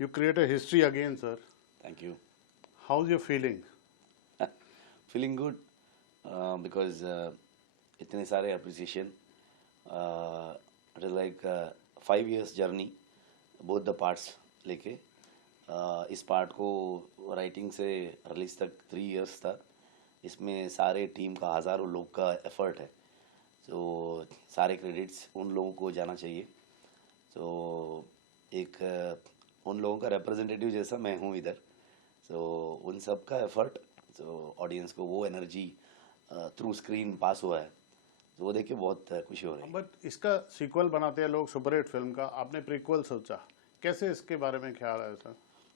You create a history again, sir. Thank you. How's your feeling? Feeling good because इतने सारे appreciation. It is like 5 years journey, both the parts लेके इस part को writing से release तक 3 years था. इसमें सारे टीम का हज़ारों लोग का एफर्ट है. तो सारे क्रेडिट्स उन लोगों को जाना चाहिए. तो एक उन लोगों का रिप्रेजेंटेटिव जैसा मैं हूँ इधर. तो उन सब का एफर्ट, तो ऑडियंस को वो एनर्जी थ्रू स्क्रीन पास हुआ है. तो वो देख के बहुत खुशी हो रही है. बट इसका सीक्वल बनाते हैं लोग सुपरहिट फिल्म का, आपने प्रीक्वल सोचा, कैसे इसके बारे में ख्याल है सर?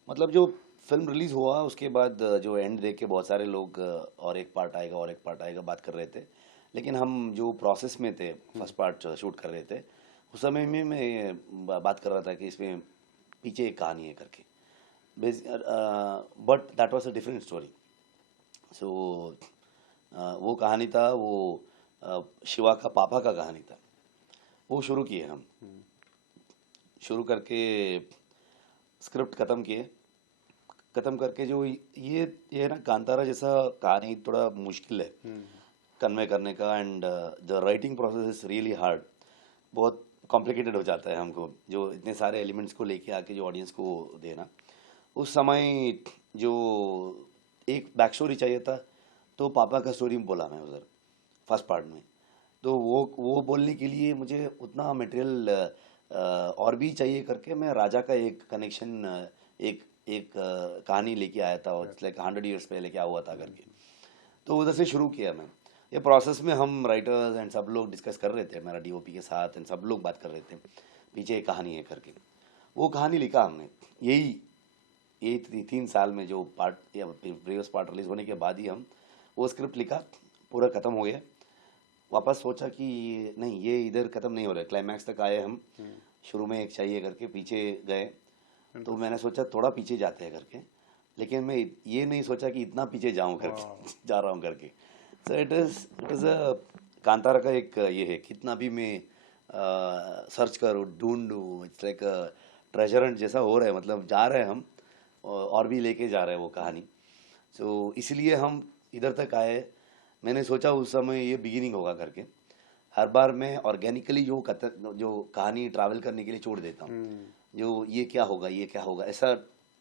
मतलब जो फिल्म रिलीज हुआ उसके बाद जो एंड देख के बहुत सारे लोग और एक पार्ट आएगा और एक पार्ट आएगा बात कर रहे थे. लेकिन हम जो प्रोसेस में थे, फर्स्ट पार्ट शूट कर रहे थे, उस समय में मैं बात कर रहा था कि इसमें पीछे एक कहानी है करके. But that was a different story. So वो कहानी था, वो शिवा का पापा का कहानी था. वो शुरू किए हम. शुरू करके स्क्रिप्ट ख़त्म किए. ख़त्म करके जो ये ना कांतारा जैसा कहानी थोड़ा मुश्किल है कन्वे करने का. And the writing process is really hard. बहुत कॉम्प्लिकेटेड हो जाता है हमको, जो इतने सारे एलिमेंट्स को लेके आके जो ऑडियंस को देना. उस समय जो एक बैक स्टोरी चाहिए था, तो पापा का स्टोरी बोला मैं उधर फर्स्ट पार्ट में. तो वो बोलने के लिए मुझे उतना मटेरियल और भी चाहिए करके मैं राजा का एक कनेक्शन, एक एक कहानी लेके आया था. इट्स लाइक 100 years पहले क्या हुआ था करके. तो उधर से शुरू किया मैं. ये प्रोसेस में हम राइटर्स एंड सब लोग डिस्कस कर रहे थे, मेरा डीओपी के साथ, एंड सब लोग बात कर रहे थे पीछे एक कहानी है करके. वो कहानी लिखा हमने. यही 3 साल में जो पार्ट या प्रीवियस पार्ट रिलीज होने के बाद ही हम वो स्क्रिप्ट लिखा. पूरा ख़त्म हो गया. वापस सोचा कि नहीं, ये इधर ख़त्म नहीं हो रहा है. क्लाइमैक्स तक आए हम. शुरू में एक चाहिए करके पीछे गए. तो मैंने सोचा थोड़ा पीछे जाते हैं करके. लेकिन मैं ये नहीं सोचा कि इतना पीछे जाऊं करके जा रहा हूं करके. So it is a Kantara का एक ये है, कितना भी मैं सर्च करूँ, ढूंढूँ, इट्स लाइक ट्रेजर हंट जैसा हो रहा है. मतलब जा रहे हैं हम और भी लेके जा रहे हैं वो कहानी. सो इसलिए हम इधर तक आए. मैंने सोचा उस समय ये बिगिनिंग होगा करके. हर बार मैं ऑर्गेनिकली जो कहानी ट्रैवल करने के लिए छोड़ देता हूँ. जो ये क्या होगा, ये क्या होगा, ऐसा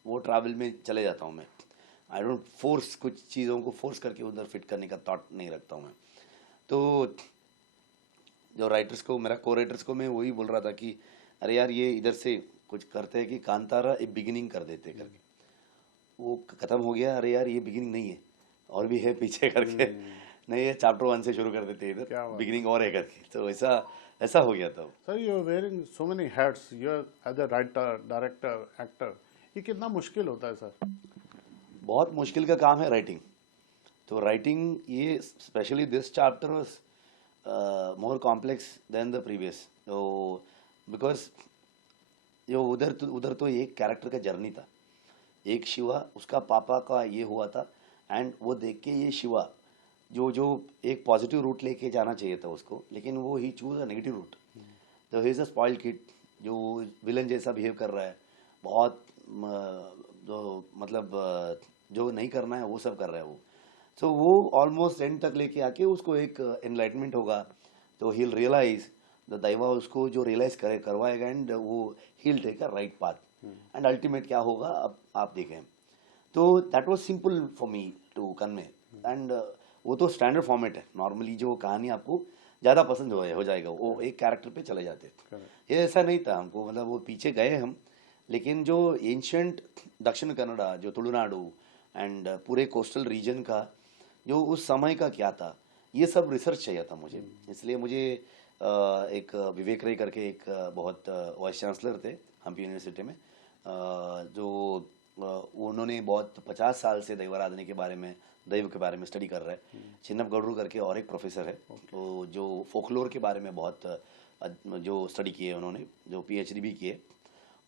वो ट्रैवल में चले जाता हूँ मैं. आई डोंट फोर्स, कुछ चीज़ों को फोर्स करके उधर फिट करने का थॉट नहीं रखता हूँ मैं. तो जो राइटर्स को, मेरा को राइटर्स को मैं वही बोल रहा था कि अरे यार ये इधर से कुछ करते हैं कि कांतारा एक बिगिनिंग कर देते करके. वो ख़त्म हो गया. अरे यार ये बिगिनिंग नहीं है, और भी है पीछे करके. नहीं, ये चैप्टर 1 से शुरू कर देते हैं क्या इधर, बात बिगिनिंग और है करके. तो ऐसा ऐसा हो गया था. Sir, you are wearing so many hats, you are as a writer, director, actor. ये कितना मुश्किल होता है सर? बहुत मुश्किल का काम है राइटिंग. तो राइटिंग ये specially this chapter was more complex than the previous. तो बिकॉज जो उधर तो एक कैरेक्टर का जर्नी था. एक शिवा, उसका पापा का ये हुआ था. एंड वो देख के ये शिवा जो जो एक पॉजिटिव रूट लेके जाना चाहिए था उसको, लेकिन वो ही चूज अ नेगेटिव रूट. तो he is a spoiled kid जो विलन जैसा बिहेव कर रहा है. बहुत जो मतलब जो नहीं करना है वो सब कर रहा है वो. सो वो ऑलमोस्ट एंड तक लेके आके उसको एक एनलाइटमेंट होगा. तो ही रियलाइज, द दैवा उसको जो रियलाइज करवाएगा, एंड वो he take a right path. And ultimate क्या होगा अब आप देखें. तो that was simple for me to convey. And वो तो स्टैंडर्ड फॉर्मेट है. नॉर्मली जो कहानी आपको ज़्यादा पसंद हो जाएगा, वो एक कैरेक्टर पे चले जाते हैं. ये ऐसा नहीं था हमको. मतलब वो पीछे गए हम, लेकिन जो एंशंट दक्षिण कन्नड़ा, जो तुलुनाडु एंड पूरे कोस्टल रीजन का जो उस समय का क्या था, ये सब रिसर्च चाहिए था मुझे. इसलिए मुझे एक विवेक रे करके एक बहुत वाइस चांसलर थे हम्पी यूनिवर्सिटी में, जो उन्होंने बहुत 50 साल से दैवाराधने के बारे में, दैव के बारे में स्टडी कर रहे हैं. चिन्नप गौडरू करके और एक प्रोफेसर है, तो जो फोकलोर के बारे में बहुत जो स्टडी किए उन्होंने, जो पीएचडी भी किए.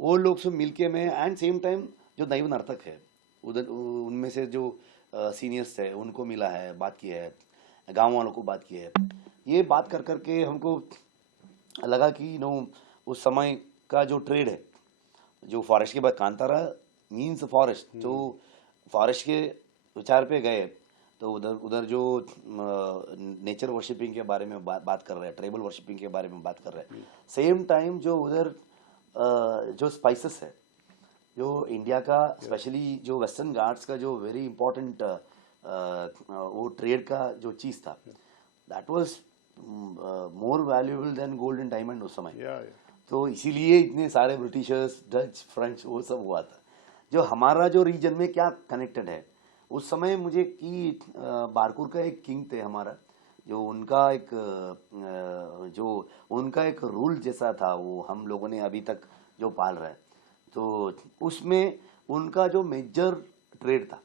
वो लोग से मिलके मैं, एंड सेम टाइम जो दैव नर्तक है उधर, उनमें से जो सीनियर्स थे उनको मिला है, बात की है, गांव वालों को बात की है. ये बात कर करके हमको लगा कि उस समय का जो ट्रेड है जो फॉरेस्ट के बाद कांतारा मीन्स फॉरेस्ट, जो फॉरेस्ट के विचार पे गए तो उधर उधर जो नेचर वर्शिपिंग के बारे में बात कर रहे हैं, ट्राइबल वर्शिपिंग के बारे में बात कर रहे हैं, सेम टाइम जो उधर जो स्पाइसेस है, जो इंडिया का स्पेशली जो वेस्टर्न घाट्स का जो वेरी इंपॉर्टेंट वो ट्रेड का जो चीज़ था, that was more valuable then gold and diamond उस समय। या तो इसीलिए इतने सारे ब्रिटिशर्स, डच, फ्रेंच वो सब हुआ था। जो हमारा जो रीजन में क्या कनेक्टेड है उस समय, मुझे कि बारकुर का एक किंग थे हमारा, जो उनका एक जो उनका एक रूल जैसा था, वो हम लोगों ने अभी तक जो पाल रहा है। तो उसमें उनका जो मेजर ट्रेड था,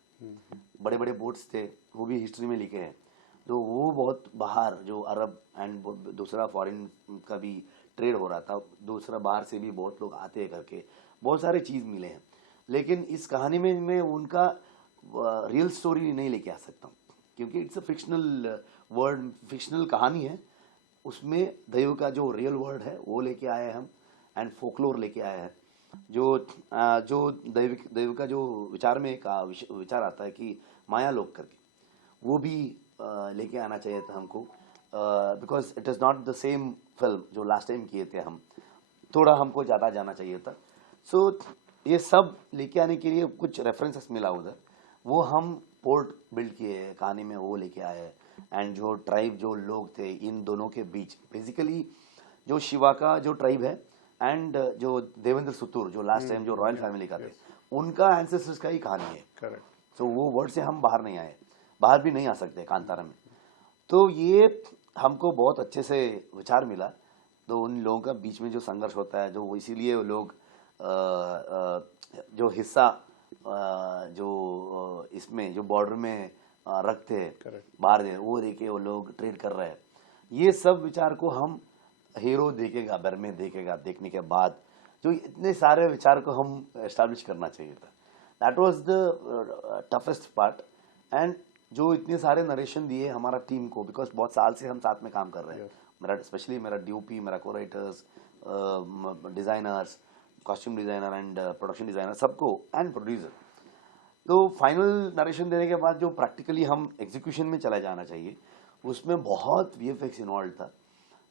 बड़े बड़े बोट्स थे, वो भी हिस्ट्री में लिखे हैं। तो वो बहुत बाहर जो अरब एंड दूसरा फॉरेन का भी ट्रेड हो रहा था, दूसरा बाहर से भी बहुत लोग आते हैं करके बहुत सारे चीज़ मिले हैं। लेकिन इस कहानी में मैं उनका रियल स्टोरी नहीं लेके आ सकता हूँ, क्योंकि it's a fictional word, fictional कहानी है। उसमें दैव का जो रियल वर्ड है वो लेके आए हैं हम, एंड फोकलोर लेके आए हैं। जो दैव का जो विचार में एक विचार आता है कि माया लोक करके, वो भी लेके आना चाहिए था हमको, because it is not the same film जो लास्ट टाइम किए थे हम, थोड़ा हमको ज़्यादा जाना चाहिए था। सो ये सब लेके आने के लिए कुछ रेफरेंसेस मिला उधर, वो हम पोर्ट बिल्ड किए कहानी में, वो लेके आए। एंड जो ट्राइब जो लोग थे इन दोनों के बीच, बेसिकली जो शिवा का जो ट्राइब है एंड जो देवेंद्र सुतुर जो लास्ट टाइम जो रॉयल फैमिली का थे, उनका एंसेस्टर्स का ही कहानी है। करेक्ट। तो वो वर्ड से हम बाहर नहीं आए, बाहर भी नहीं आ सकते कांतारा में। तो ये हमको बहुत अच्छे से विचार मिला। तो उन लोगों का बीच में जो संघर्ष होता है, जो वो इसीलिए वो लोग जो हिस्सा जो इसमें जो बॉर्डर में रखते हैं बाहर दे, वो देखे वो लोग ट्रेड कर रहे हैं। ये सब विचार को हम हीरो देखेगा, बर्मे देखेगा, देखने के बाद जो इतने सारे विचार को हम एस्टैब्लिश करना चाहिए था। That was the toughest part. And जो इतने सारे नरेशन दिए हमारा टीम को, बिकॉज बहुत साल से हम साथ में काम कर रहे हैं। मेरा स्पेशली मेरा डीओपी, मेरा को writers, designers, costume designer and production designer, सबको, एंड प्रोड्यूसर। तो फाइनल नरेशन देने के बाद जो प्रैक्टिकली हम एग्जीक्यूशन में चला जाना चाहिए, उसमें बहुत वीएफएक्स इन्वॉल्व था।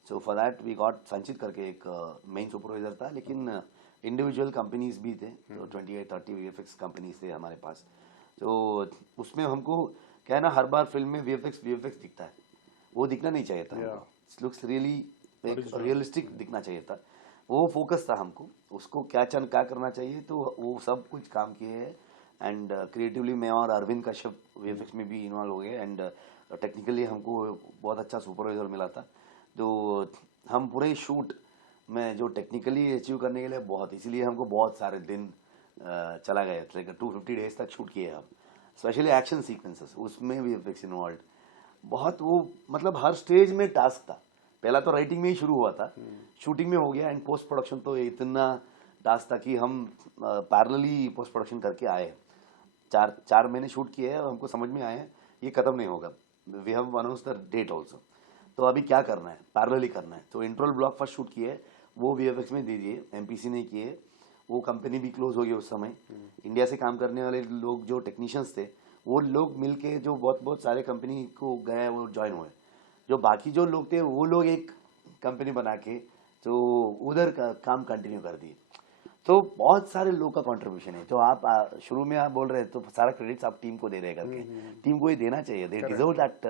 So for that we got Sanchit करके एक मेन सुपरवाइजर था, लेकिन इंडिविजुअल कंपनीज भी थे, तो 28-30 वीएफएक्स कंपनीज थे हमारे पास। तो उसमें हमको क्या है ना, हर बार फिल्म में वीएफएक्स दिखता है, वो दिखना नहीं चाहिए था। इट लुक्स रियली एक रियलिस्टिक दिखना चाहिए था। वो फोकस था हमको, उसको क्या करना चाहिए, तो वो सब कुछ काम किए हैं। एंड क्रिएटिवली मैं और अरविंद कश्यप वीएफएक्स में भी इन्वॉल्व हो गए। एंड टेक्निकली हमको बहुत अच्छा सुपरवाइजर मिला था। तो हम पूरे शूट में जो टेक्निकली अचीव करने के लिए बहुत, इसीलिए हमको बहुत सारे दिन चला गया, लाइक 250 डेज तक शूट किए हम। स्पेशली एक्शन सीक्वेंसेस, उसमें भी वीएफएक्स इन्वॉल्व बहुत। वो मतलब हर स्टेज में टास्क था। पहला तो राइटिंग में ही शुरू हुआ था, शूटिंग में हो गया, एंड पोस्ट प्रोडक्शन तो इतना टास्क था कि हम पैरेलली पोस्ट प्रोडक्शन करके आए। 4 महीने शूट किए हैं और हमको समझ में आए ये खत्म नहीं होगा। We have announce the date also. तो अभी क्या करना है, पैरेलली करना है। तो इंट्रोल ब्लॉक फर्स्ट शूट किए, वो वीएफएक्स में दे दिए, एमपीसी ने किए। वो कंपनी भी क्लोज हो गई उस समय। इंडिया से काम करने वाले लोग जो टेक्नीशियंस थे, वो लोग मिलके जो बहुत सारे कंपनी को गए, वो ज्वाइन हुए। जो बाकी जो लोग थे, वो लोग एक कंपनी बना के तो उधर का काम कंटिन्यू कर दिए। तो बहुत सारे लोग का कंट्रीब्यूशन है। तो आप शुरू में आप बोल रहे हैं तो सारा क्रेडिट्स आप टीम को दे रहे करके, टीम को ही देना चाहिए, दे डिजर्व दैट।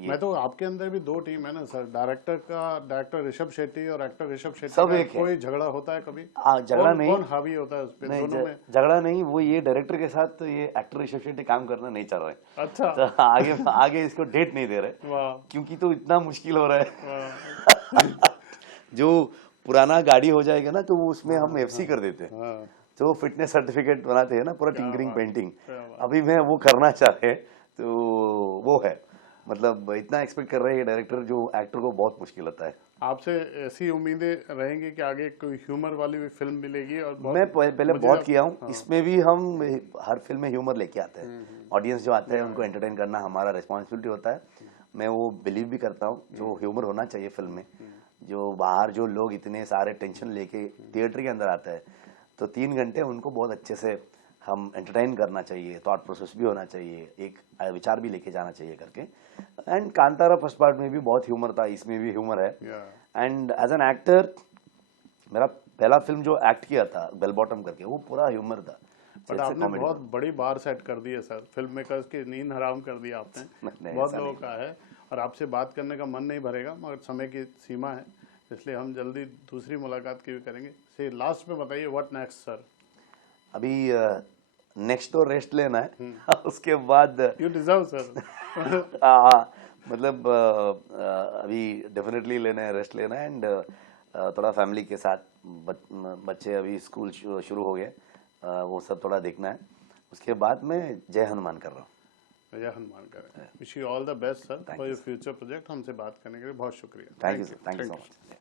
मैं तो आपके अंदर भी 2 टीम है ना सर, डायरेक्टर ऋषभ शेट्टी और एक्टर ऋषभ शेट्टी सब का एक है। कोई झगड़ा होता है कभी? झगड़ा नहीं, कौन हावी होता है उस पे? नहीं, दोनों में झगड़ा नहीं। वो ये डायरेक्टर के साथ तो ये एक्टर ऋषभ शेट्टी काम करना नहीं चाह रहे। अच्छा। तो आगे इसको डेट नहीं दे रहे, वाह, क्योंकि तो इतना मुश्किल हो रहा है। वाह। जो पुराना गाड़ी हो जाएगा ना, तो वो उसमें हम एफसी कर देते हैं। हाँ, तो फिटनेस सर्टिफिकेट बनाते हैं ना, पूरा क्या टिंकरिंग बात, पेंटिंग। क्या बात। अभी मैं वो करना चाह रहे, तो वो है, मतलब इतना एक्सपेक्ट कर रहे हैं डायरेक्टर, जो एक्टर को बहुत मुश्किल होता है। आपसे ऐसी उम्मीदें रहेंगी कि आगे कोई ह्यूमर वाली भी फिल्म मिलेगी? और मैं पहले मुझे बहुत किया हूँ। हाँ। इसमें भी हम हर फिल्म में ह्यूमर लेके आते हैं। ऑडियंस जो आता है उनको एंटरटेन करना हमारा रिस्पॉन्सिबिलिटी होता है। मैं वो बिलीव भी करता हूँ, जो ह्यूमर होना चाहिए फिल्म में। जो बाहर जो लोग इतने सारे टेंशन लेके थिएटर के अंदर आते हैं, तो 3 घंटे उनको बहुत अच्छे से हम एंटरटेन करना चाहिए, थॉट प्रोसेस भी होना चाहिए, एक विचार भी लेके जाना चाहिए करके। एंड कांतारा फर्स्ट पार्ट में भी बहुत ह्यूमर था, इसमें भी ह्यूमर है। एंड एज एन एक्टर मेरा पहला फिल्म जो एक्ट किया था बेल बॉटम करके, वो पूरा ह्यूमर था। बट It's a आपने comedy बहुत film। बड़ी बार सेट कर दी है सर, फिल्म मेकर्स की नींद हराम कर दी आपने। नहीं, बहुत ऐसा लोगों नहीं। का है और आपसे बात करने का मन नहीं भरेगा, मगर समय की सीमा है, इसलिए हम जल्दी दूसरी मुलाकात की भी करेंगे। से लास्ट में बताइए व्हाट नेक्स्ट सर। अभी नेक्स्ट तो रेस्ट लेना है उसके बाद यू डिजर्व सर। मतलब अभी डेफिनेटली लेना है, रेस्ट लेना है। एंड थोड़ा फैमिली के साथ बच्चे अभी स्कूल शुरू हो गए, वो सब थोड़ा देखना है। उसके बाद मैं जय हनुमान कर रहा हूँ। जय हनुमान करें। Wish you all the best sir Thank for you, your future project. हमसे बात करने के लिए बहुत शुक्रिया। Thank you sir, thank you so much.